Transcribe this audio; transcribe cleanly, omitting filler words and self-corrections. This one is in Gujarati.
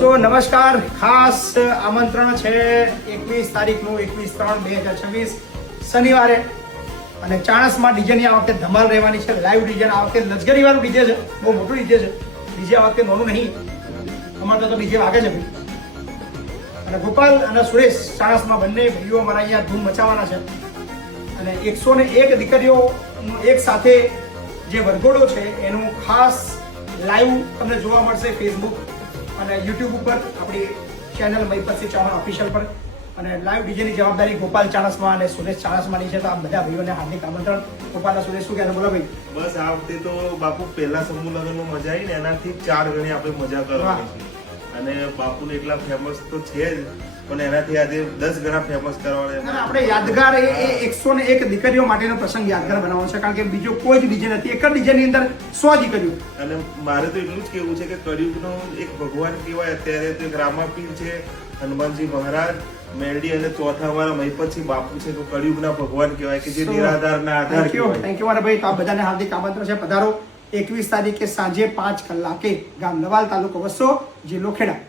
તો નમસ્કાર, ખાસ આમંત્રણ છે 21 તારીખનું 21/3/2026 શનિવારે અને ચાણસમાં ડીજેની આ વખતે ધમાલ રહેવાની છે. લાઈવ ડીજે આ વખતે લશ્કરી વાળું ડીજે છે, બહુ મોટું ડીજે છે. ડીજે આ વખતે નાનું નહીં, અમારે તો ડીજે વાગે છે. અને ગોપાલ અને સુરેશ ચાણસમાં બંને ભાઈઓ અમારા અહીંયા ધૂમ મચાવવાના છે. અને 101 દીકરીઓનું એક સાથે જે વરઘોડો છે એનું ખાસ લાઈવ તમને જોવા મળશે ફેસબુક અને યુટ્યુબ ઉપર આપણી ચેનલ મહીપતસિંહ ચૌહાણ ઓફિશિયલ પર. અને લાઈવ ડીજેની જવાબદારી ગોપાલ ચાણસમા અને સુરેશ ચાણસમાની છે. તો આ બધા ભાઈઓને હાર્દિક આમંત્રણ. ગોપાલ અને સુરેશ શું કહેવાનું બોલો ભાઈ? બસ આ વખતે તો બાપુ પહેલા સમૂહ લગ્નમાં મજા આવી ને એનાથી 4 ગણી આપણે મજા કરવાની છે. અને બાપુને એટલા ફેમસ તો છે જ, પણ એનાથી આજે 10 ગણા ફેમસ કરવાના. આપણે યાદગાર એ 101 દીકરીઓ માટેનો પ્રસંગ યાદગાર બનાવવાનો છે, કારણ કે બીજો કોઈ જ ડીજે નથી. એક જ ડીજેની અંદર 100 દીકરીઓ. અને મારે તો એટલું જ કેવું છે કે કળિયુગનો એક ભગવાન કહેવાય અત્યારે તો એક રામાપીર છે, હનુમાનજી મહારાજ, મેરડી અને ચોથા અમારા મહીપતસિંહ બાપુ છે. તો કળિયુગના ભગવાન કહેવાય કે જે નિરાધારના આધાર કહેવાય. થેન્ક યુ મારા ભાઈ. તો આ બધાને હાર્દિક આમંત્રણ છે. પધારો 21 તારીખે સાંજે 5 કલાકે ગામ નવાલ, તાલુકો વસો, જિલ્લો ખેડા.